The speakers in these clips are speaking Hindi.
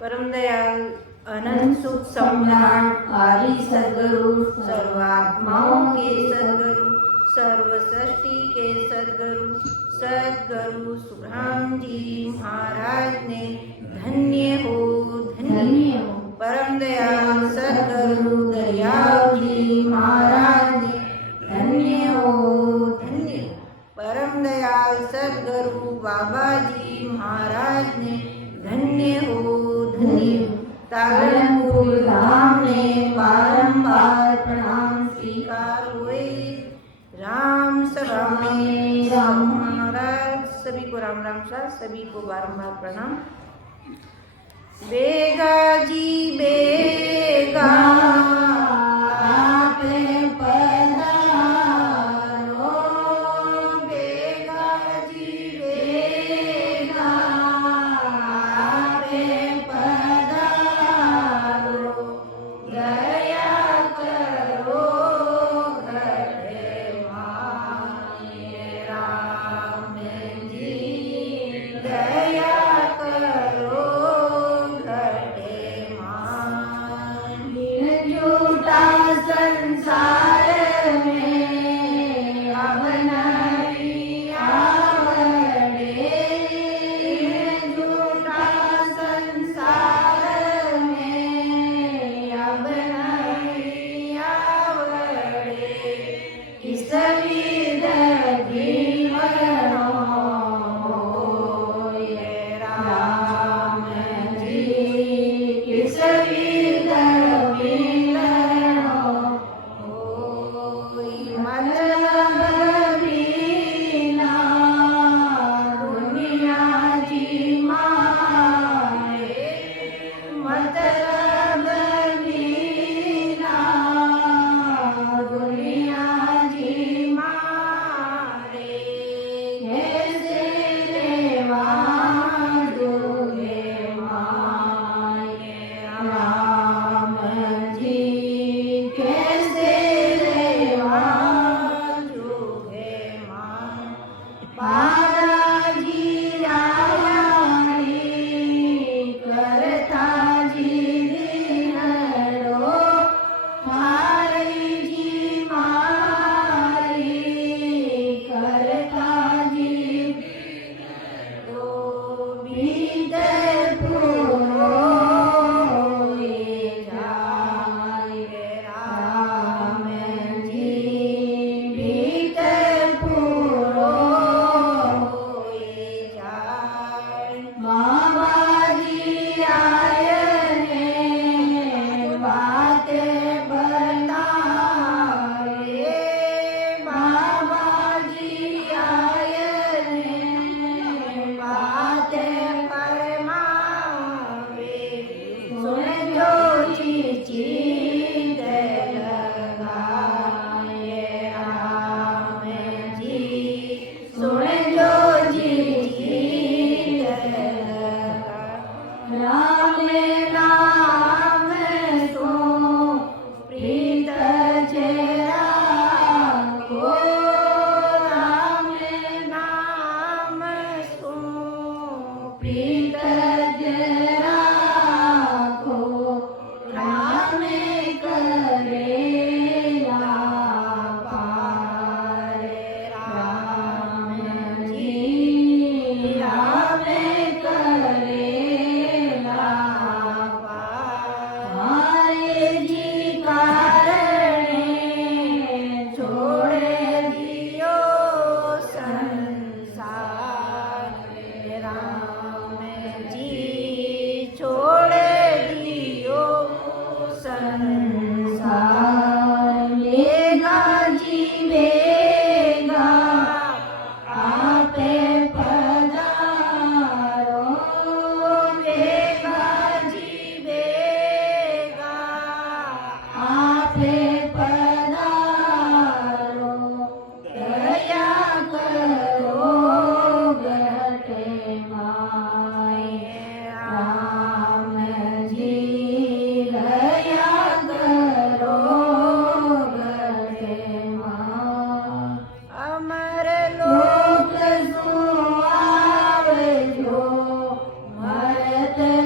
परम दयाल अनंत सुख सम्राट आदि सद्गुरु, सर्वात्माओं के सद्गुरु, सर्व सृष्टि के सद्गुरु, सद्गुरु सुखराम जी महाराज ने धन्य हो धन्य हो। परम दयाल सद्गुरु दयाल जी महाराज ने धन्य हो धन्य हो। परम दयाल सद्गुरु बाबा जी महाराज ने धन्य हो धन्य हो। तालनपुर धाम ने बारंबार प्रणाम स्वीकार हुए। राम सभा में राम महाराज सभी को राम राम सा, सभी को बारंबार प्रणाम। बेगा जी बेगा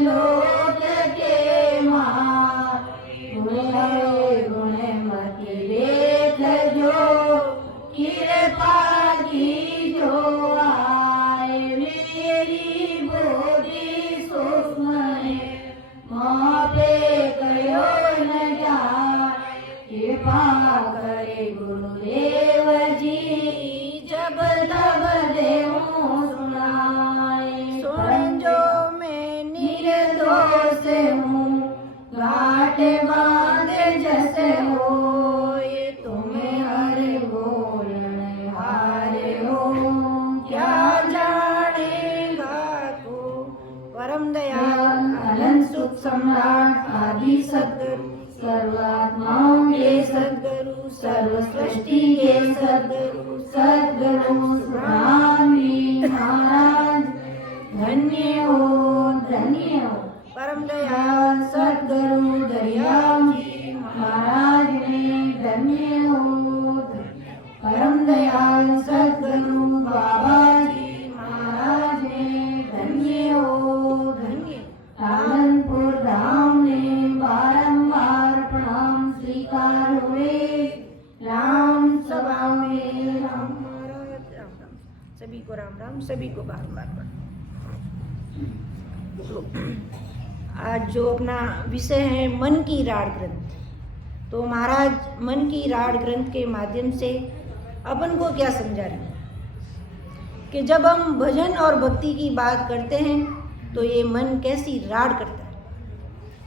लोक परम दयाल अनंत सुख सम्राट आदि सद्गुरु सर्वात्माओं के सद्गुरु सर्व सृष्टि के सद्गुरु सद्गुरु सुब्रह्मण्य महाराज धन्य हो परम दयाल सद्गुरु दयाल जी महाराज ने धन्य हो परम दयाल सद्गुरु बाबा जी महाराज ने धन्य हो आनंदपुर धाम ने बारंबार प्रणाम स्वीकार हुए राम सभा में राम महाराज राम राम। सभी को राम राम, सभी को बारंबार प्रणाम। तो आज जो अपना विषय है मन की राड़ ग्रंथ, तो महाराज मन की राड़ ग्रंथ के माध्यम से अपन को क्या समझा रहे हैं कि जब हम भजन और भक्ति की बात करते हैं तो ये मन कैसी राड़ करता है,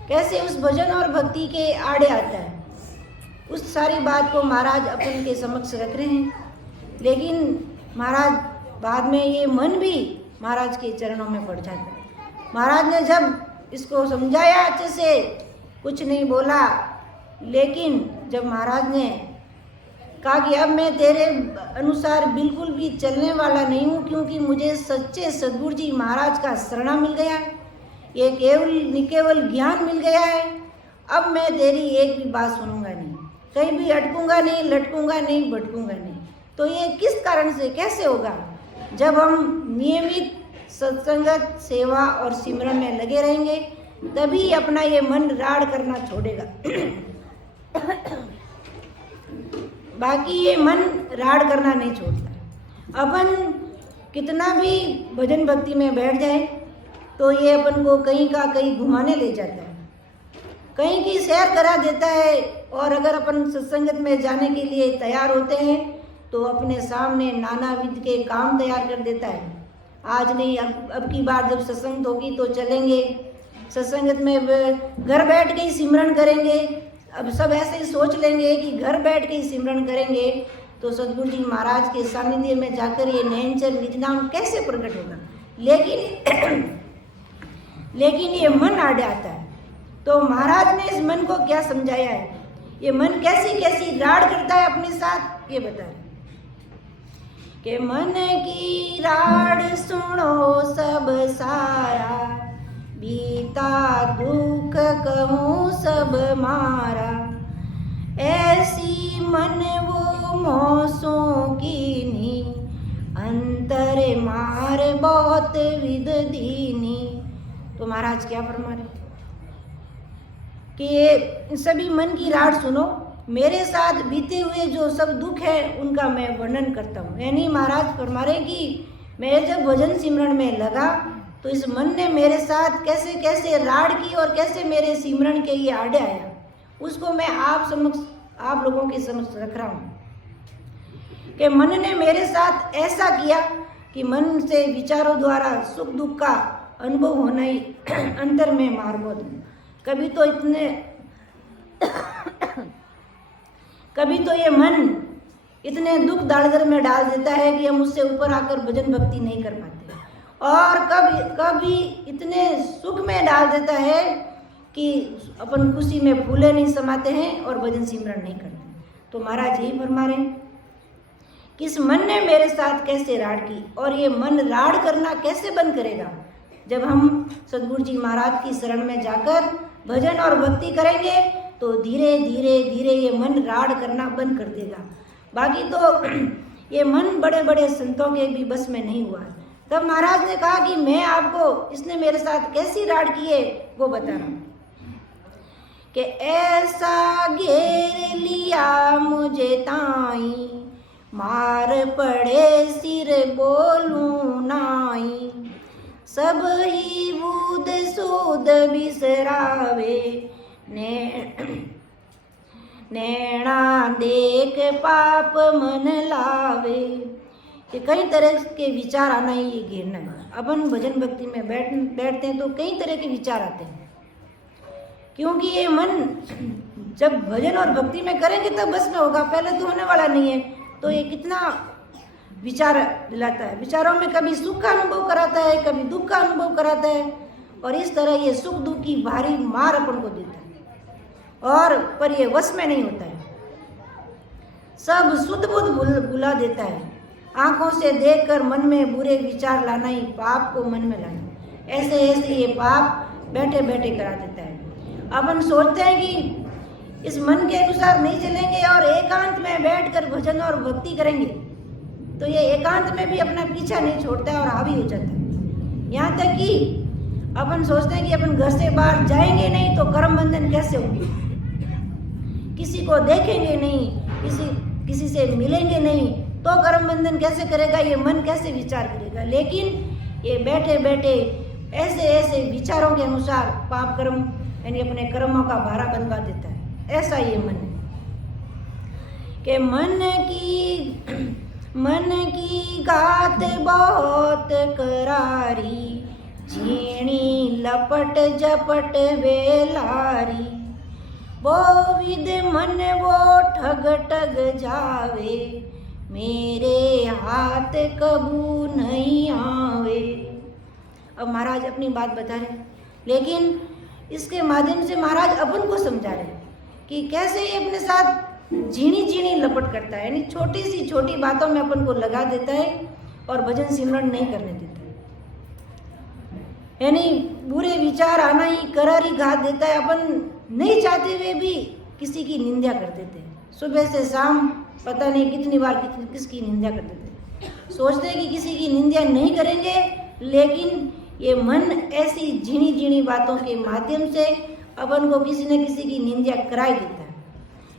कैसे उस भजन और भक्ति के आड़े आता है, उस सारी बात को महाराज अपन के समक्ष रख रहे हैं। लेकिन महाराज बाद में ये मन भी महाराज के चरणों में पड़ जाता है। महाराज ने जब इसको समझाया अच्छे से, कुछ नहीं बोला, लेकिन जब महाराज ने कहा कि अब मैं तेरे अनुसार बिल्कुल भी चलने वाला नहीं हूँ, क्योंकि मुझे सच्चे सद्गुरु जी महाराज का शरणा मिल गया है, ये केवल ज्ञान मिल गया है। अब मैं तेरी एक भी बात सुनूंगा नहीं, कहीं भी अटकूंगा नहीं, लटकूंगा नहीं, भटकूंगा नहीं। तो ये किस कारण से, कैसे होगा? जब हम नियमित सत्संगत, सेवा और सिमरन में लगे रहेंगे, तभी अपना ये मन राड़ करना छोड़ेगा। बाकी ये मन राड़ करना नहीं छोड़ता। अपन कितना भी भजन भक्ति में बैठ जाए तो ये अपन को कहीं का कहीं घुमाने ले जाता है, कहीं की सैर करा देता है। और अगर अपन सत्संगत में जाने के लिए तैयार होते हैं तो अपने सामने नाना विध के काम तैयार कर देता है। आज नहीं, अब की बार जब सत्संग होगी तो चलेंगे, सत्संगत में घर बैठ के ही सिमरन करेंगे। अब सब ऐसे ही सोच लेंगे कि घर बैठ के ही सिमरन करेंगे तो सद्गुरु जी महाराज के सानिध्य में जाकर ये नैनचर निज नाम कैसे प्रकट होगा। लेकिन ये मन आड़े आता है। तो महाराज ने इस मन को क्या समझाया है, ये मन कैसी कैसी राड़ करता है अपने साथ, ये बता रहे कि मन की राड़ सुनो सब सारा, बीता दुख कहूँ सब मारा, ऐसी मन वो मौसों की नी, अंतर मार बहुत विद दीनी। तो महाराज क्या फरमा रहे कि सभी मन की राड़ सुनो, मेरे साथ बीते हुए जो सब दुख है उनका मैं वर्णन करता हूँ। यानी महाराज फरमा रहे कि मैं जब भजन सिमरन में लगा तो इस मन ने मेरे साथ कैसे कैसे राड़ की और कैसे मेरे सिमरन के ये आड़े आया, उसको मैं आप लोगों के समक्ष रख रहा हूँ कि मन ने मेरे साथ ऐसा किया कि मन से विचारों द्वारा सुख दुख का अनुभव होना ही अंतर में मार्गोद। कभी तो ये मन इतने दुख दाड़गर में डाल देता है कि हम उससे ऊपर आकर भजन भक्ति नहीं कर पाते, और कभी इतने सुख में डाल देता है कि अपन खुशी में फूले नहीं समाते हैं और भजन सिमरन नहीं करते। तो महाराज यही फरमा रहे हैं कि इस मन ने मेरे साथ कैसे राड़ की, और ये मन राड़ करना कैसे बंद करेगा, जब हम सद्गुरु जी महाराज की शरण में जाकर भजन और भक्ति करेंगे तो धीरे धीरे धीरे ये मन राड़ करना बंद कर देगा। बाकी तो ये मन बड़े बड़े संतों के भी बस में नहीं हुआ। तब महाराज ने कहा कि मैं आपको इसने मेरे साथ कैसी राड़ की है वो बता रहा हूँ कि ऐसा घेर लिया मुझे ताई, मार पड़े सिर बोलूं नाई, सब ही बूद सूद बिसरावे, नैना देख पाप मन लावे। कि कई तरह के विचार आना ही ये घेरना है। अपन भजन भक्ति में बैठते हैं तो कई तरह के विचार आते हैं, क्योंकि ये मन जब भजन और भक्ति में करेंगे तब बस में होगा, पहले तो होने वाला नहीं है। तो ये कितना विचार दिलाता है, विचारों में कभी सुख का अनुभव कराता है, कभी दुख का अनुभव कराता है। और इस तरह ये सुख दुख की भारी मार अपन को देता है और पर ये वश में नहीं होता है। सब शुद्ध बुद्ध बुला देता है। आंखों से देखकर मन में बुरे विचार लाना ही पाप को मन में लाना। ऐसे ऐसे ये पाप बैठे बैठे करा देता है। अपन सोचते हैं कि इस मन के अनुसार नहीं चलेंगे और एकांत में बैठकर भजन और भक्ति करेंगे तो ये एकांत में भी अपना पीछा नहीं छोड़ता है और हावी हो जाता है। यहाँ तक कि अपन सोचते हैं कि अपन घर से बाहर जाएंगे नहीं तो कर्म बंधन कैसे होंगे, किसी को देखेंगे नहीं, किसी से मिलेंगे नहीं तो कर्म बंधन कैसे करेगा, ये मन कैसे विचार करेगा। लेकिन ये बैठे बैठे ऐसे ऐसे विचारों के अनुसार पाप कर्म यानी अपने कर्मों का भारा बनवा देता है। ऐसा ये मन है कि मन की गात बहुत करारी, झीणी लपट झपट वेलारी, वो विद मन वो ठग ठग जावे, मेरे हाथ कबू नहीं आवे। अब महाराज अपनी बात बता रहे, लेकिन इसके माध्यम से महाराज अपन को समझा रहे कि कैसे ये अपने साथ झीणी झीणी लपट करता है, यानी छोटी सी छोटी बातों में अपन को लगा देता है और भजन सिमरन नहीं करने देता है। यानी बुरे विचार आना ही करारी घात देता है। अपन नहीं चाहते हुए भी किसी की निंदा कर देते हैं। सुबह से शाम पता नहीं कितनी बार किसकी निंदा कर देते हैं। सोचते हैं कि किसी की निंदा नहीं करेंगे, लेकिन ये मन ऐसी झीणी झीणी बातों के माध्यम से अपन को किसी न किसी की निंदा कराई देता है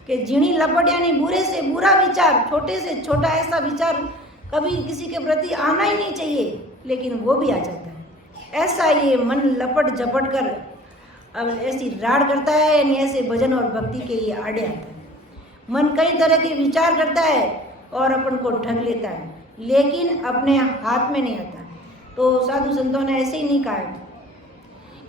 कि झीणी लपट यानी बुरे से बुरा विचार, छोटे से छोटा ऐसा विचार कभी किसी के प्रति आना ही नहीं चाहिए, लेकिन वो भी आ जाता है। ऐसा ये मन लपट झपट कर अब ऐसी राड़ करता है, यानी ऐसे भजन और भक्ति के ये आड़े आता है। मन कई तरह के विचार करता है और अपन को ठग लेता है, लेकिन अपने हाथ में नहीं आता। तो साधु संतों ने ऐसे ही नहीं कहा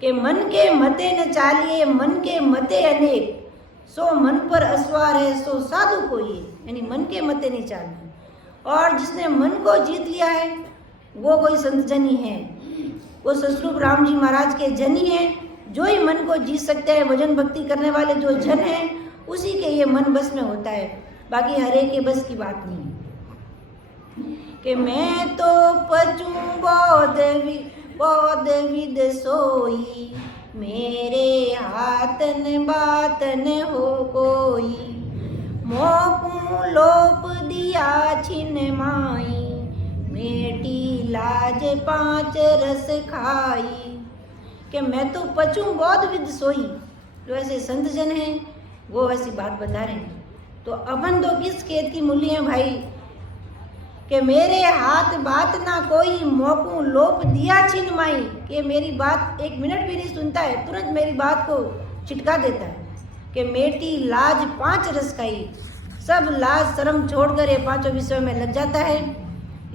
कि मन के मते न चालिए, मन के मते अनेक, सो मन पर असवार है सो साधु को ये, यानी मन के मते नहीं चालना। और जिसने मन को जीत लिया है वो कोई संत जन ही है, वो सतस्वरूप राम जी महाराज के जन ही है, जो ही मन को जीत सकते हैं। भजन भक्ति करने वाले जो जन हैं उसी के ये मन बस में होता है, बाकी हर एक के बस की बात नहीं है। कि मैं तो पचूं बौद्ध विद सोई, मेरे हाथन बातन हो कोई, मोकू लोप दिया छिन माई, मेटी लाज 5 रस खाई। कि मैं तो पचूं बौद्ध विद सोई, जो ऐसे संत जन हैं वो ऐसी बात बता रहे हैं। तो अपन तो किस खेत की मूली हैं भाई, कि मेरे हाथ बात ना कोई, मोकू लोप दिया छिन माई, कि मेरी बात 1 मिनट भी नहीं सुनता है, तुरंत मेरी बात को छिटका देता है। कि मेटी लाज 5 रस खाई, सब लाज शर्म छोड़कर ये 5 विषयों में लग जाता है।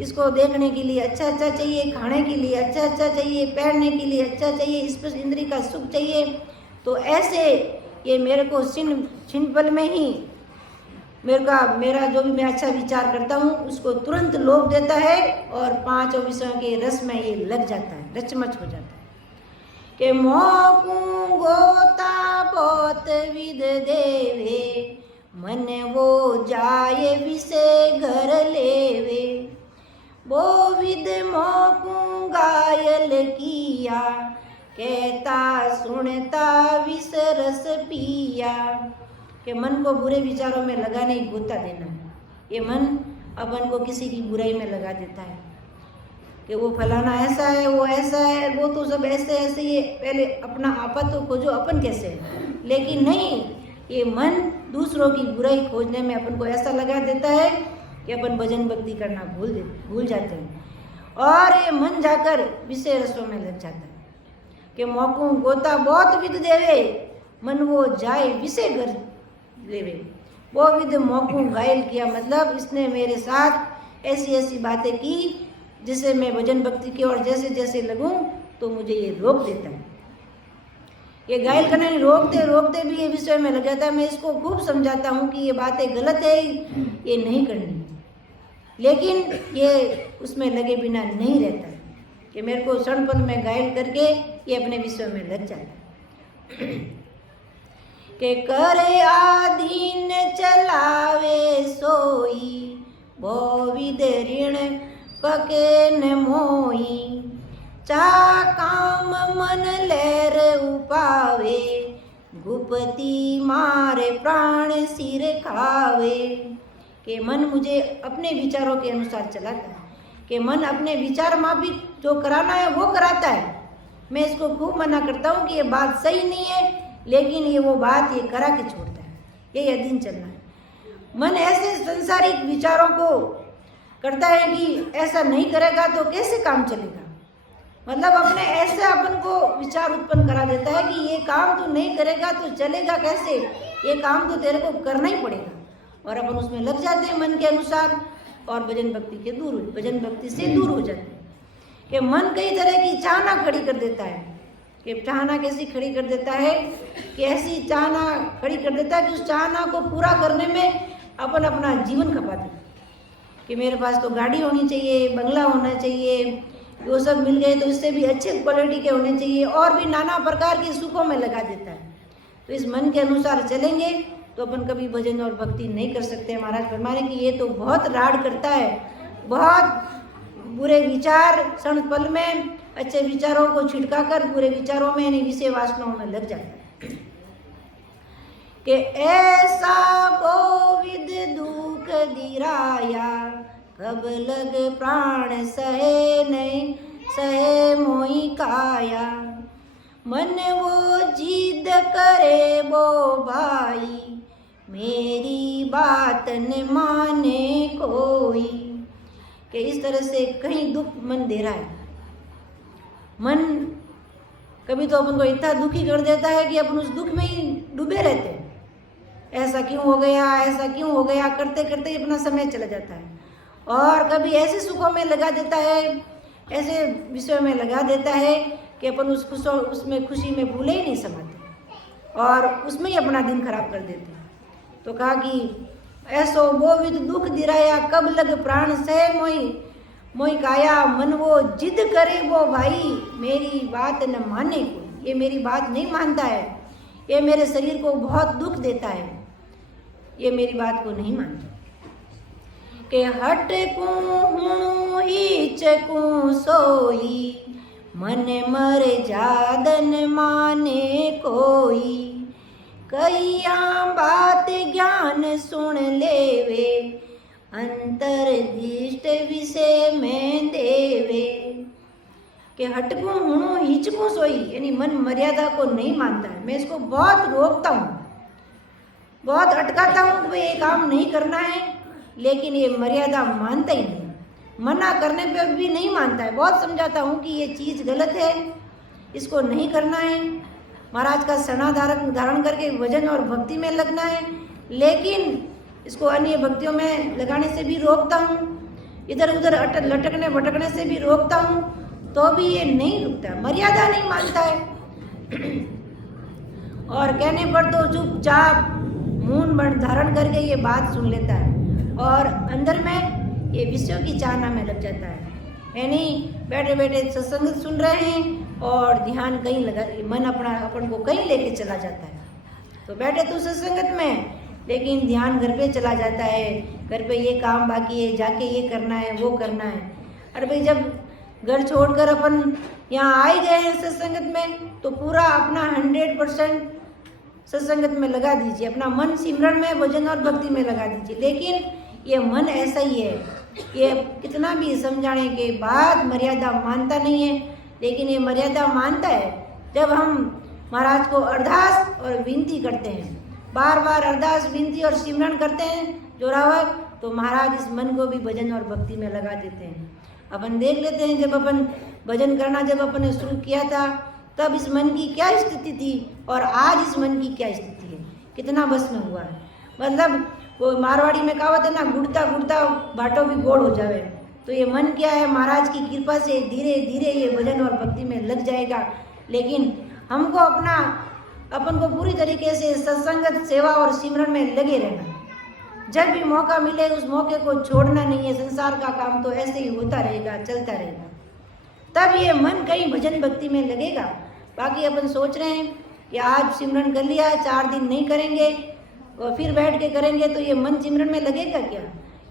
इसको देखने के लिए अच्छा अच्छा चाहिए, खाने के लिए अच्छा अच्छा चाहिए, पहनने के लिए अच्छा चाहिए, स्पर्श इंद्रिय का सुख चाहिए। तो ऐसे ये मेरे को छिन पल में ही मेरा जो भी मैं अच्छा विचार करता हूँ उसको तुरंत लोभ देता है और 5 विषयों के रस में ये लग जाता है, रचमच हो जाता है। कि मोकू गोता बहुत विद देवे, मन वो जाए विषय घर लेवे, वो विद मोकू घायल किया, कहता सुनता विष रस पिया। कि मन को बुरे विचारों में लगाने ही गोता देना। ये मन अपन को किसी की बुराई में लगा देता है कि वो फलाना ऐसा है, वो ऐसा है, वो तो सब ऐसे ऐसे। ये पहले अपना आपा तो खोजो, अपन कैसे है। लेकिन नहीं, ये मन दूसरों की बुराई खोजने में अपन को ऐसा लगा देता है कि अपन भजन भक्ति करना भूल जाते हैं और ये मन जाकर विषय रसों में लग जाता है। कि मोकू गोता बहुत विद देवे, मन वो जाए विषय घर लेवे, वो विद मोकू घायल किया। मतलब इसने मेरे साथ ऐसी ऐसी बातें की जिससे मैं भजन भक्ति की और जैसे जैसे लगूं तो मुझे ये रोक देता है। ये घायल करने रोकते भी ये विषय में लग जाता है। मैं इसको खूब समझाता हूँ कि ये बातें गलत है, ये नहीं करनी, लेकिन ये उसमें लगे बिना नहीं रहता है। कि मेरे को क्षण पल में घायल करके ये अपने विषय में लग जाए। के करे आधीन चलावे सोई, बहुविध ऋण पके न मोई। चा काम मन लहर उपावे, गुपति मारे प्राण सिर खावे। कि मन मुझे अपने विचारों के अनुसार चलाता है, कि मन अपने विचार माफिक जो कराना है वो कराता है। मैं इसको खूब मना करता हूँ कि ये बात सही नहीं है, लेकिन ये वो बात ये करा के छोड़ता है, ये अधीन चलना है। मन ऐसे संसारिक विचारों को करता है कि ऐसा नहीं करेगा तो कैसे काम चलेगा, मतलब अपने ऐसे अपन को विचार उत्पन्न करा देता है कि ये काम तू नहीं करेगा तो चलेगा कैसे, ये काम तो तेरे को करना ही पड़ेगा। और अपन उसमें लग जाते हैं मन के अनुसार और भजन भक्ति से दूर हो जाते हैं। कि मन कई तरह की चाहना खड़ी कर देता है, कि चाहना कैसी खड़ी कर देता है, कि ऐसी चाहना खड़ी कर देता है कि उस चाहना को पूरा करने में अपन अपना जीवन खपा दें। कि मेरे पास तो गाड़ी होनी चाहिए, बंगला होना चाहिए, वो सब मिल गए तो इससे भी अच्छे क्वालिटी के होने चाहिए, और भी नाना प्रकार के सुखों में लगा देता है। तो इस मन के अनुसार चलेंगे तो अपन कभी भजन और भक्ति नहीं कर सकते। महाराज फरमा रहे कि ये तो बहुत राड़ करता है, बहुत बुरे विचार क्षण पल में अच्छे विचारों को छिटका कर बुरे विचारों में यानी विषय वासनाओं में लग जाता है। कि ऐसा बहुविध दुख दिराया, कब लग प्राण सहे नहीं सहे मोई काया। मन वो जिद करे वो भाई, मेरी बात न माने कोई। कि इस तरह से कहीं दुख मन दे रहा है। मन कभी तो अपन को इतना दुखी कर देता है कि अपन उस दुख में ही डूबे रहते हैं। ऐसा क्यों हो गया, ऐसा क्यों हो गया करते करते अपना समय चला जाता है। और कभी ऐसे सुखों में लगा देता है, ऐसे विषयों में लगा देता है कि अपन उसमें खुशी में भूले ही नहीं समाते और उसमें ही अपना दिन खराब कर देते हैं। तो कहा कि ऐसो बहुविध दुख दिराया, कब लग प्राण सहे मोई काया। मन वो जिद करे वो भाई, मेरी बात न माने कोई। ये मेरी बात नहीं मानता है, ये मेरे शरीर को बहुत दुख देता है, ये मेरी बात को नहीं मानता। के हट को हूँ हीच को सोई, मन मर जादन माने कोई। कईया बात ज्ञान सुन लेवे, अंतर्दिष्ट विषय में देवे। कि हटकू हूँ हिचकू सोई, यानी मन मर्यादा को नहीं मानता है। मैं इसको बहुत रोकता हूँ, बहुत अटकाता हूँ कि ये काम नहीं करना है, लेकिन ये मर्यादा मानता ही नहीं। मना करने पे भी नहीं मानता है। बहुत समझाता हूँ कि ये चीज़ गलत है, इसको नहीं करना है, महाराज का सना धारण करके भजन और भक्ति में लगना है, लेकिन इसको अन्य भक्तियों में लगाने से भी रोकता हूँ, इधर उधर लटकने भटकने से भी रोकता हूँ, तो भी ये नहीं रुकता, मर्यादा नहीं मानता है। और कहने पर तो चुपचाप मून बन धारण करके ये बात सुन लेता है और अंदर में ये विषयों की चाहना में लग जाता है। यानी बैठे बैठे सत्संग सुन रहे हैं और ध्यान कहीं लगा, मन अपन को कहीं लेके चला जाता है। तो बैठे तो सत्संगत में, लेकिन ध्यान घर पे चला जाता है, घर पे ये काम बाकी है, जाके ये करना है, वो करना है। अरे भाई, जब घर छोड़कर अपन यहाँ आ गए हैं सत्संगत में, तो पूरा अपना 100% सत्संगत में लगा दीजिए, अपना मन सिमरन में, भजन और भक्ति में लगा दीजिए। लेकिन ये मन ऐसा ही है, ये कितना भी समझाने के बाद मर्यादा मानता नहीं है। लेकिन ये मर्यादा मानता है जब हम महाराज को अरदास और विनती करते हैं, बार बार अरदास विनती और सिमरन करते हैं जोरावर, तो महाराज इस मन को भी भजन और भक्ति में लगा देते हैं। अपन देख लेते हैं, जब अपन भजन करना जब अपन ने शुरू किया था, तब इस मन की क्या स्थिति थी और आज इस मन की क्या स्थिति है, कितना बस में हुआ है। मतलब वो मारवाड़ी में कहावत है ना, गुड़ता गुड़ता बाटो भी गोड़ हो जावे। तो ये मन क्या है, महाराज की कृपा से धीरे धीरे ये भजन और भक्ति में लग जाएगा। लेकिन हमको अपन को पूरी तरीके से सत्संगत सेवा और सिमरन में लगे रहना, जब भी मौका मिले उस मौके को छोड़ना नहीं है। संसार का काम तो ऐसे ही होता रहेगा, चलता रहेगा। तब ये मन कहीं भजन भक्ति में लगेगा। बाकी अपन सोच रहे हैं कि आज सिमरन कर लिया, 4 दिन नहीं करेंगे और फिर बैठ के करेंगे तो ये मन सिमरन में लगेगा क्या?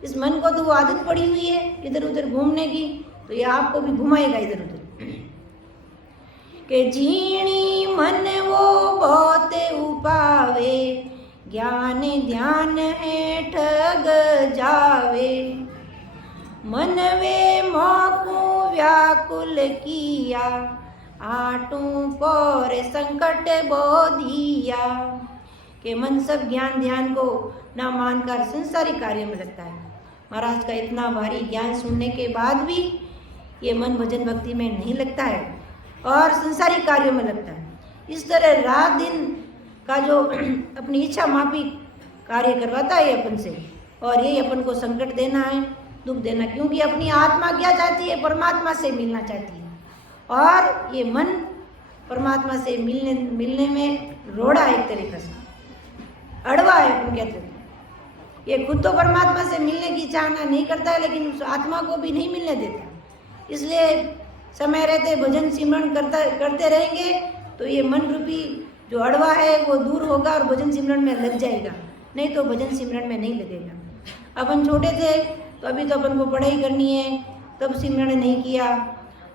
इस मन को तो वो आदत पड़ी हुई है इधर उधर घूमने की, तो ये आपको भी घुमाएगा इधर उधर। के जीणी मन वो बहुत उपावे, ज्ञान ध्यान है ठग जावे। मन वे मोकू व्याकुल किया, आटू पर संकट बोधिया। कि मन सब ज्ञान ध्यान को ना मानकर संसारी कार्य में लगता है। महाराज का इतना भारी ज्ञान सुनने के बाद भी ये मन भजन भक्ति में नहीं लगता है और संसारी कार्यों में लगता है। इस तरह रात दिन का जो अपनी इच्छा माफी कार्य करवाता है अपन से, और ये अपन को संकट देना है, दुख देना, क्योंकि अपनी आत्मा क्या चाहती है? परमात्मा से मिलना चाहती है, और ये मन परमात्मा से मिलने में रोड़ा है, एक तरीके से अड़वा है अपन कहते हैं। ये खुद तो परमात्मा से मिलने की चाहना नहीं करता है, लेकिन उस आत्मा को भी नहीं मिलने देता। इसलिए समय रहते भजन सिमरन करते रहेंगे तो ये मन रूपी जो अड़वा है वो दूर होगा और भजन सिमरन में लग जाएगा, नहीं तो भजन सिमरन में नहीं लगेगा। अपन छोटे थे तो अभी तो अपन को पढ़ाई करनी है, तब सिमरन नहीं किया,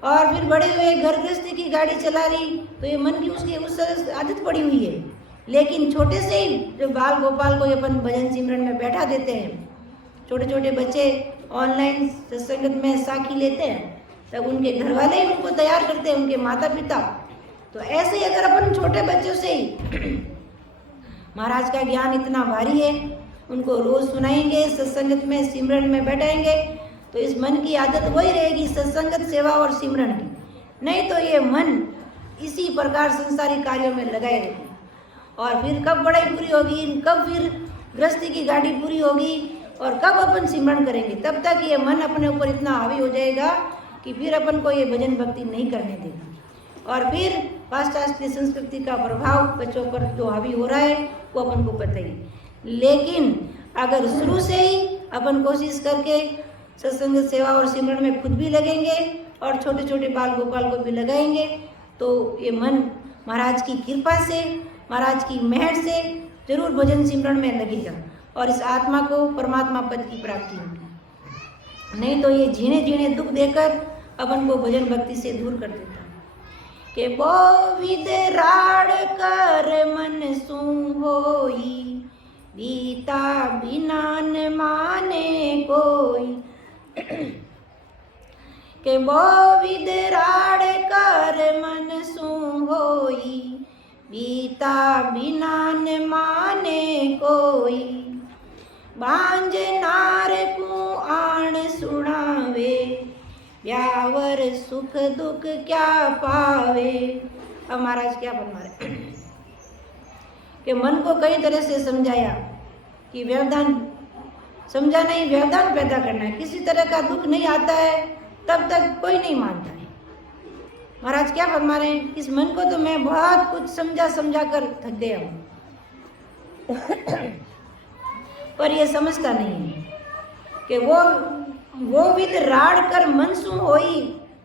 और फिर बड़े हुए घर गृहस्थी की गाड़ी चला रही तो ये मन की उसकी उस आदत पड़ी हुई है। लेकिन छोटे से ही जो बाल गोपाल को अपन भजन सिमरन में बैठा देते हैं, छोटे छोटे बच्चे ऑनलाइन सत्संग में साखी लेते हैं, तब उनके घर वाले ही उनको तैयार करते हैं, उनके माता पिता। तो ऐसे ही अगर अपन छोटे बच्चों से ही महाराज का ज्ञान इतना भारी है, उनको रोज सुनाएंगे, सत्संगत में सिमरन में बैठाएंगे, तो इस मन की आदत वही रहेगी सत्संगत सेवा और सिमरन की। नहीं तो ये मन इसी प्रकार संसारी कार्यों में लगाए रहेगा, और फिर कब पढ़ाई पूरी होगी, कब फिर गृहस्थी की गाड़ी पूरी होगी, और कब अपन सिमरन करेंगे, तब तक ये मन अपने ऊपर इतना हावी हो जाएगा कि फिर अपन को ये भजन भक्ति नहीं करने देगा। और फिर पाश्चात्य संस्कृति का प्रभाव बच्चों पर जो हावी हो रहा है वो अपन को पता ही। लेकिन अगर शुरू से ही अपन कोशिश करके सत्संग सेवा और सिमरन में खुद भी लगेंगे और छोटे छोटे बाल गोपाल को भी लगाएंगे, तो ये मन महाराज की कृपा से, महाराज की मेहर से जरूर भजन सिमरन में लगेगा और इस आत्मा को परमात्मा पद की प्राप्ति होगी। नहीं तो ये झीणे झीणे दुख देकर अपन को भजन भक्ति से दूर कर देता है। के बहुविध राड़ कर मन सू होई, बीता बिना न माने कोई। के बहुविध राड़ कर मन सू होई, बीता बिना न माने कोई। बांझ नार को आण सुनावे, ब्यावर सुख दुख क्या पावे। अब महाराज क्या बनवा रहे कि मन को कई तरह से समझाया कि व्यवधान समझाना ही व्यवधान पैदा करना है, किसी तरह का दुख नहीं आता है तब तक कोई नहीं मानता है। महाराज क्या फरमा रहे हैं, इस मन को तो मैं बहुत कुछ समझा कर थक गया हूँ पर ये समझता नहीं है कि वो विद राड़ कर मन सु होई,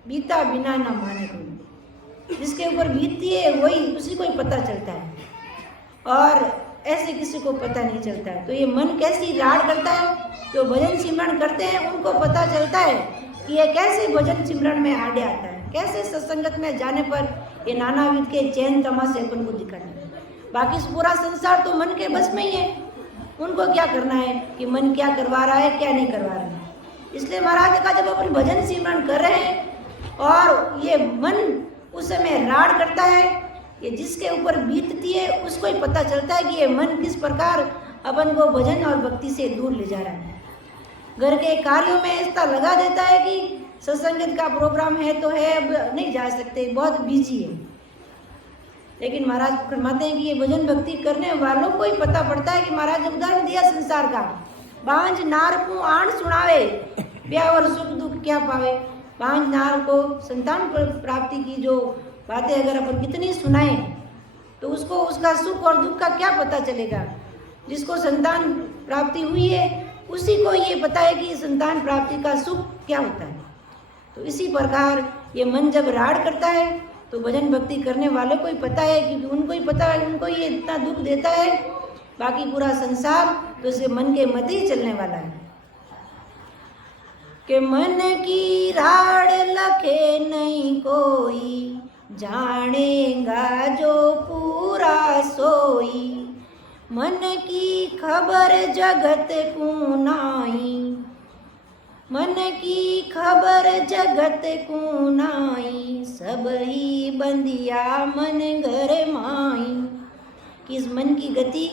बीता बिना ना माने कोई। जिसके ऊपर बीतती है वही उसी को ही पता चलता है, और ऐसे किसी को पता नहीं चलता है। तो ये मन कैसी राड़ करता है, जो भजन सिमरन करते हैं उनको पता चलता है कि ये कैसे भजन सिमरन में आड़े आता है, कैसे सत्संगत में जाने पर ये नानाविध के चैन तमाशे अपन को दिखाते हैं। बाकी पूरा संसार तो मन के बस में ही है, उनको क्या करना है कि मन क्या करवा रहा है क्या नहीं करवा रहा है। इसलिए महाराज का जब अपन भजन सिमरन कर रहे हैं और ये मन उस समय राड़ करता है, ये जिसके ऊपर बीतती है उसको ही पता चलता है कि ये मन किस प्रकार अपन को भजन और भक्ति से दूर ले जा रहा है। घर के कार्यों में ऐसा लगा देता है कि सत्संग का प्रोग्राम है तो है, अब नहीं जा सकते, बहुत बिजी है। लेकिन महाराज फरमाते हैं कि ये भजन भक्ति करने वालों को ही पता पड़ता है कि महाराज ने उदाहरण दिया संसार का, बांझ नार को आण सुनावे, ब्यावर सुख दुख क्या पावे। बांझ नार को संतान प्राप्ति की जो बातें अगर अपन कितनी सुनाएं तो उसको उसका सुख और दुख का क्या पता चलेगा। जिसको संतान प्राप्ति हुई है उसी को ये पता है कि संतान प्राप्ति का सुख क्या होता है। तो इसी प्रकार ये मन जब राड़ करता है तो भजन भक्ति करने वाले को ही पता है, क्योंकि उनको ही पता है, उनको ये इतना दुख देता है। बाकी पूरा संसार तो इसके मन के मत ही चलने वाला है। कि मन की राड़ लखे नहीं कोई, जानेगा जो पूरा सोई। मन की खबर जगत को नाई, मन की खबर जगत को नाई। सब ही बंदिया मन घर माई। कि इस मन की गति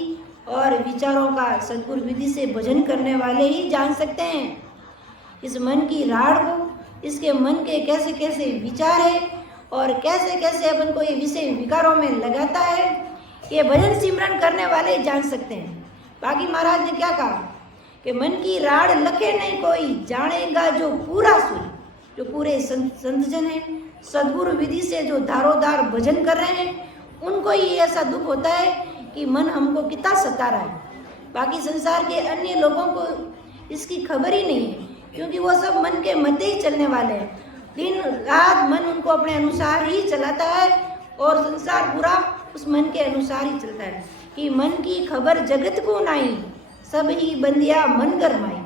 और विचारों का सद्गुरु विधि से भजन करने वाले ही जान सकते हैं। इस मन की राड़ को, इसके मन के कैसे कैसे विचार है और कैसे कैसे अपन को ये विषय विकारों में लगाता है, ये भजन सिमरन करने वाले ही जान सकते हैं। बाकी महाराज ने क्या कहा कि मन की राड़ लखे नहीं कोई, जानेगा जो पूरा सुई। जो पूरे संतजन हैं, सद्गुरु विधि से जो दारोदार भजन कर रहे हैं, उनको ही ऐसा दुख होता है कि मन हमको कितना सता रहा है। बाकी संसार के अन्य लोगों को इसकी खबर ही नहीं है, क्योंकि वो सब मन के मध्य ही चलने वाले हैं। दिन रात मन उनको अपने अनुसार ही चलाता है और संसार पूरा उस मन के अनुसार ही चलता है। कि मन की खबर जगत को नाई, सब ही बंदिया मन गरमाई।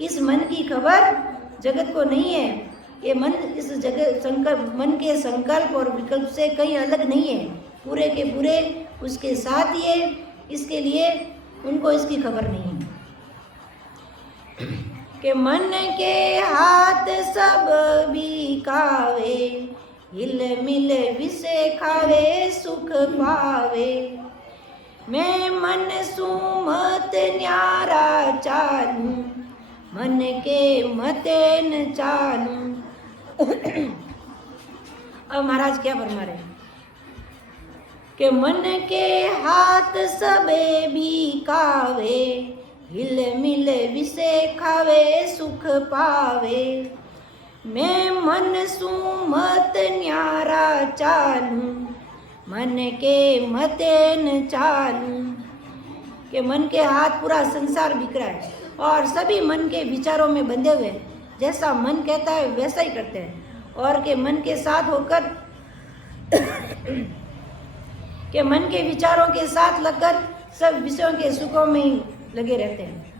इस मन की खबर जगत को नहीं है। ये मन इस जगत संकल्प, मन के संकल्प और विकल्प से कहीं अलग नहीं है, पूरे के पूरे उसके साथ ही है। इसके लिए उनको इसकी खबर नहीं है। कि मन के हाथ सब भी कावे, हिल मिल विसे खावे सुख पावे। मैं मन सुमत न्यारा चालू, मन के मते न चालू। अब महाराज क्या फरमा रहे हैं कि मन के हाथ सबे भी कावे, हिल मिल विसे खावे सुख पावे। मैं मन सुमत न्यारा चालू, मन के मते न चालू। कि मन के हाथ पूरा संसार बिखरा है और सभी मन के विचारों में बंधे हुए हैं। जैसा मन कहता है वैसा ही करते हैं, और के मन के साथ होकर के मन के विचारों के साथ लगकर सब विषयों के सुखों में ही लगे रहते हैं।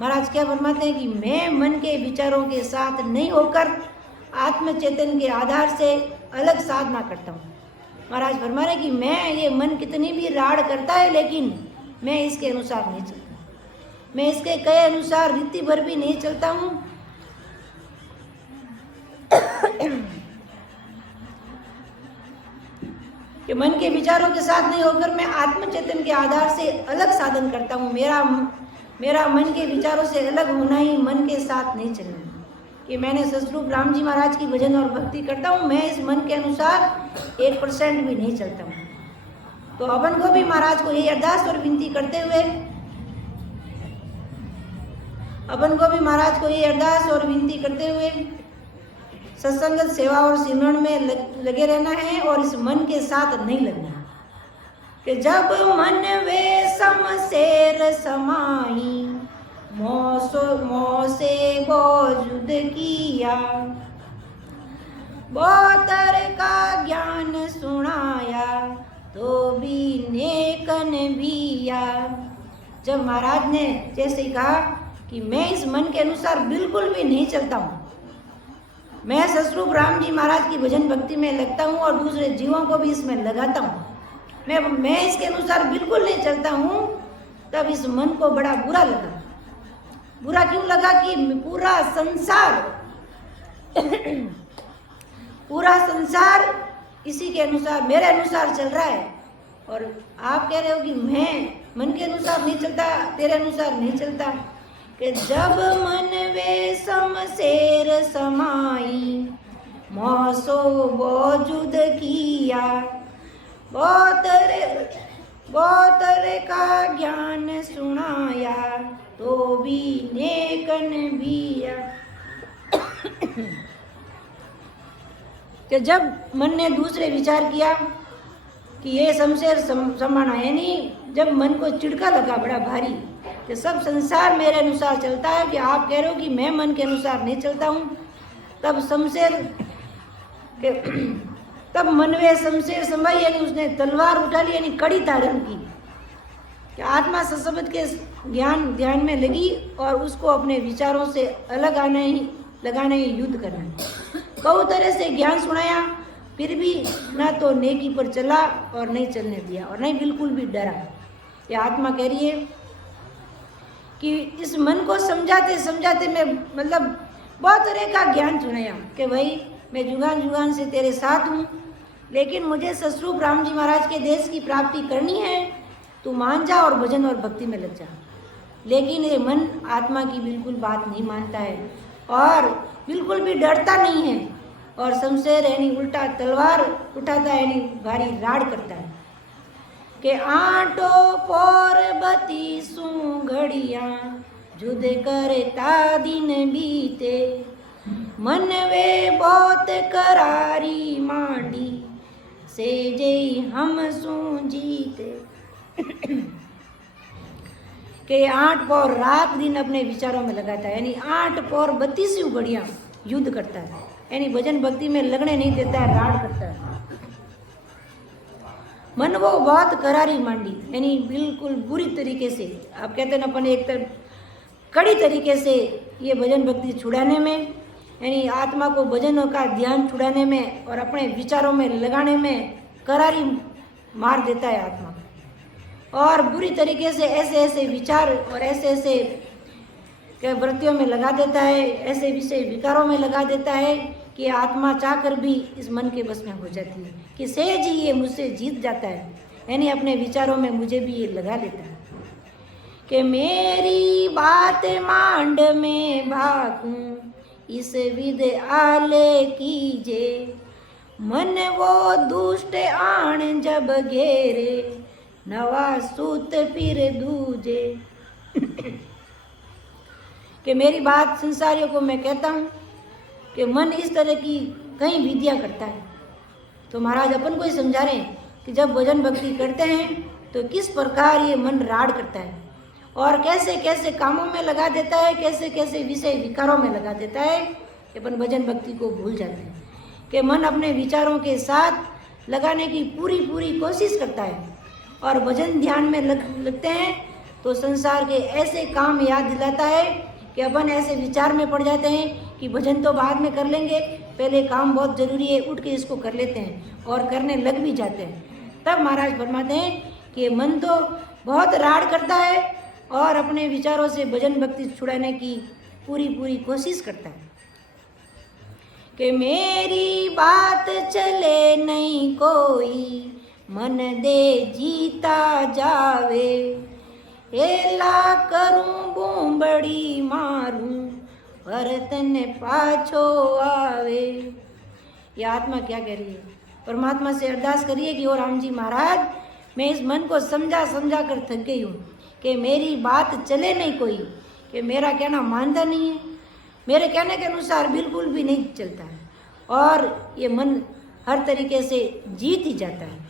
महाराज क्या फरमाते हैं कि मैं मन के विचारों के साथ नहीं होकर आत्म चेतन के आधार से अलग साधना करता हूँ। महाराज फरमा रहे कि मैं ये मन कितनी भी राड़ करता है, लेकिन मैं इसके अनुसार नहीं चलता। मैं इसके कहे अनुसार रीति भर भी नहीं चलता हूँ। कि मन के विचारों के साथ नहीं होकर मैं आत्मचेतन के आधार से अलग साधन करता हूँ। मेरा मन के विचारों से अलग होना ही मन के साथ नहीं चलना। कि मैंने सतरूप राम जी महाराज की भजन और भक्ति करता हूँ, मैं इस मन के अनुसार 1% भी नहीं चलता हूँ। तो अपन को भी महाराज को यही अरदास और विनती करते हुए, अपन को भी महाराज को यही अरदास और विनती करते हुए सत्संगत सेवा और सिमरन में लगे रहना है और इस मन के साथ नहीं लगना। कि जब मन वे समसेर समाई, मोसे बोजुद किया, बहुतर का ज्ञान सुनाया, तो भी नेकन भीया। जब महाराज ने जैसे कहा कि मैं इस मन के अनुसार बिल्कुल भी नहीं चलता हूँ, मैं सतरूप राम जी महाराज की भजन भक्ति में लगता हूँ और दूसरे जीवों को भी इसमें लगाता हूँ, मैं इसके अनुसार बिल्कुल नहीं चलता हूँ, तब इस मन को बड़ा बुरा लगा। बुरा क्यों लगा कि पूरा संसार इसी के अनुसार, मेरे अनुसार चल रहा है, और आप कह रहे हो कि मैं मन के अनुसार नहीं चलता, तेरे अनुसार नहीं चलता। कि जब मन वे समसेर समाई, मोसो बोजुद किया, बहुतर का ज्ञान सुनाया, तो भी नेकन भीया। कि जब मन ने दूसरे विचार किया कि ये शमशेर समाना, यानी जब मन को चिड़का लगा बड़ा भारी कि सब संसार मेरे अनुसार चलता है, कि आप कह रहे हो कि मैं मन के अनुसार नहीं चलता हूँ, तब शमशेर के तब मनवे शमशेर समाई, यानी उसने तलवार उठा ली, यानी कड़ी धारण की कि आत्मा सशब्द के ज्ञान ध्यान में लगी और उसको अपने विचारों से अलग लगाना ही युद्ध करना। कई तरह से ज्ञान सुनाया, फिर भी ना तो नेकी पर चला और नहीं चलने दिया और नहीं बिल्कुल भी डरा। ये आत्मा कह रही है कि इस मन को समझाते समझाते मैं मतलब बहुत तरह का ज्ञान सुनाया कि भाई मैं जुगान जुगान से तेरे साथ हूँ, लेकिन मुझे ससरूप राम जी महाराज के देश की प्राप्ति करनी है, तू मान जा और भजन और भक्ति में लग जा। लेकिन ये मन आत्मा की बिल्कुल बात नहीं मानता है और बिल्कुल भी डरता नहीं है और शमशेर यानी उल्टा तलवार उठाता है, यानी भारी राड़ करता है कि आटो पोर बती सू घड़िया जुद करता दिन बीते, मन वे बहुत करारी मांडी से जय हम सू जीते। कि 8 पौर रात दिन अपने विचारों में लगाता है, यानी 8 पौर 32 घड़ियां युद्ध करता है, यानी भजन भक्ति में लगने नहीं देता है, राड़ करता है। मन वो बहुत करारी मांडी, यानी बिल्कुल बुरी तरीके से, आप कहते हैं अपन एक कड़ी तरीके से ये भजन भक्ति छुड़ाने में, यानी आत्मा को भजनों का ध्यान छुड़ाने में और अपने विचारों में लगाने में करारी मार देता है आत्मा और बुरी तरीके से ऐसे ऐसे विचार और ऐसे ऐसे वृत्तियों में लगा देता है, ऐसे विषय विकारों में लगा देता है कि आत्मा चाहकर भी इस मन के बस में हो जाती है कि सहज ही ये मुझसे जीत जाता है, यानी अपने विचारों में मुझे भी ये लगा लेता है कि मेरी बात मांड में भाकूं इस विद आले कीजे, मन वो दुष्ट आण जब घेरे नवा सूत फिर दूजे। कि मेरी बात संसारियों को मैं कहता हूँ कि मन इस तरह की कई विधियाँ करता है, तो महाराज अपन को ही समझा रहे हैं कि जब भजन भक्ति करते हैं तो किस प्रकार ये मन राड़ करता है और कैसे कैसे कामों में लगा देता है, कैसे कैसे विषय विकारों में लगा देता है कि अपन भजन भक्ति को भूल जाते हैं। कि मन अपने विचारों के साथ लगाने की पूरी पूरी कोशिश करता है और भजन ध्यान में लगते हैं तो संसार के ऐसे काम याद दिलाता है कि अपन ऐसे विचार में पड़ जाते हैं कि भजन तो बाद में कर लेंगे, पहले काम बहुत ज़रूरी है, उठ के इसको कर लेते हैं और करने लग भी जाते हैं। तब महाराज फरमाते हैं कि मन तो बहुत राड़ करता है और अपने विचारों से भजन भक्ति छुड़ाने की पूरी पूरी कोशिश करता है कि मेरी बात चले नहीं कोई, मन दे जीता जावे, एला करूं बूंबड़ी मारूं भरतन पाछो आवे। ये आत्मा क्या कह रही है? परमात्मा से अरदास करिए कि ओ राम जी महाराज, मैं इस मन को समझा समझा कर थक गई हूँ कि मेरी बात चले नहीं कोई, कि मेरा कहना मानता नहीं है, मेरे कहने के अनुसार बिल्कुल भी नहीं चलता है और ये मन हर तरीके से जीत ही जाता है।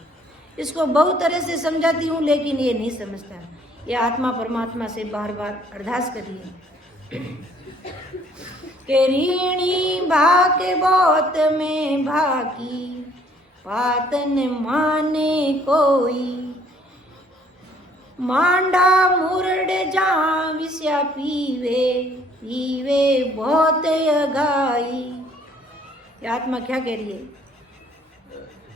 इसको बहुत तरह से समझाती हूँ लेकिन ये नहीं समझता। ये आत्मा परमात्मा से बार बार अरदास कर रही है कि ऋणी भाके बहुत में भाकी, पातन माने कोई, मांडा मुरड जा विस्या पीवे, पीवे बहुत अगाई। ये आत्मा क्या कह रही है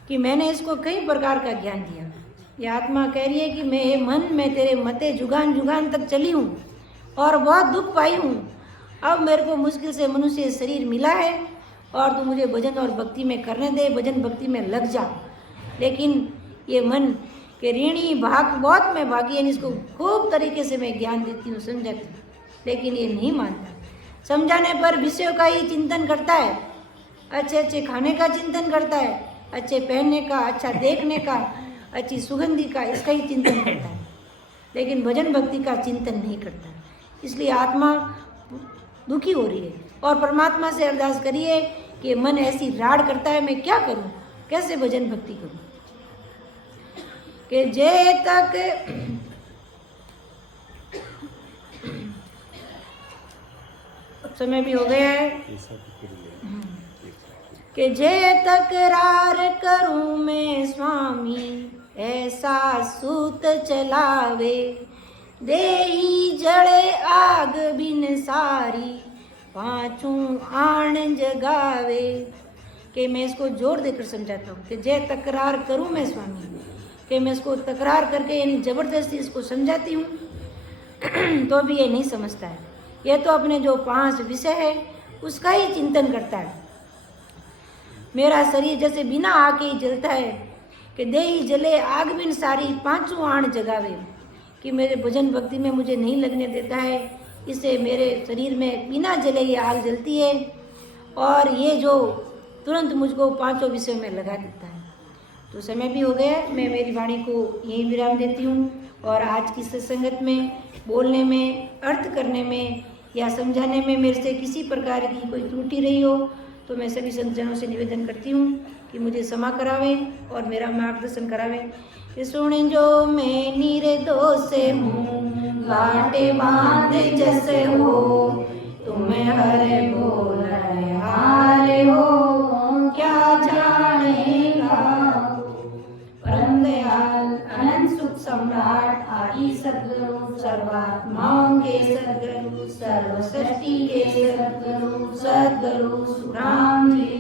कि मैंने इसको कई प्रकार का ज्ञान दिया। ये आत्मा कह रही है कि मैं मन में तेरे मते जुगान जुगान तक चली हूँ और बहुत दुख पाई हूँ, अब मेरे को मुश्किल से मनुष्य शरीर मिला है और तू मुझे भजन और भक्ति में करने दे, भजन भक्ति में लग जा। लेकिन ये मन के ऋणी भाग बहुत मैं भागी, यानी इसको खूब तरीके से मैं ज्ञान देती हूँ, समझाती हूँ, लेकिन ये नहीं मानता। समझाने पर विषयों का ही चिंतन करता है, अच्छे अच्छे खाने का चिंतन करता है, अच्छे पहनने का, अच्छा देखने का, अच्छी सुगंधी का, इसका ही चिंतन करता है, लेकिन भजन भक्ति का चिंतन नहीं करता। इसलिए आत्मा दुखी हो रही है और परमात्मा से अरदास करिए कि मन ऐसी राड़ करता है, मैं क्या करूं, कैसे भजन भक्ति करूं। कि जे तक समय भी हो गया है कि जे तकरार करूं मैं स्वामी, ऐसा सूत चलावे, देही जड़े आग बिन सारी, पांचों आण जगावे। कि मैं इसको जोर देकर समझाता हूँ कि जे तकरार करूं मैं स्वामी, कि मैं इसको तकरार करके यानी जबरदस्ती इसको समझाती हूँ तो भी ये नहीं समझता है। ये तो अपने जो 5 विषय है उसका ही चिंतन करता है। मेरा शरीर जैसे बिना आग के ही जलता है, कि देही जले आग बिन सारी, पांचों आण जगावे, कि मेरे भजन भक्ति में मुझे नहीं लगने देता है। इससे मेरे शरीर में बिना जले ये आग जलती है और ये जो तुरंत मुझको 5 विषयों में लगा देता है। तो समय भी हो गया, मैं मेरी वाणी को यही विराम देती हूँ। और आज की सत्संगत में बोलने में, अर्थ करने में या समझाने में मेरे से किसी प्रकार की कोई त्रुटि रही हो तो मैं सभी संतजनों से निवेदन करती हूँ कि मुझे क्षमा करावें और मेरा मार्गदर्शन करावें। कि सुन जो मैं निर्दोष हूँ, लाटे बांध जैसे हो, तुम्हें हरे बोलने हारे हो, क्या जानेगा। परम दयाल अनंत सुख सम्राट आदि सद्गुरु, सर्वात्माओं के सद्गुरु, सर्व सृष्टि के सद्गुरु, सद्गुरु सुराम जी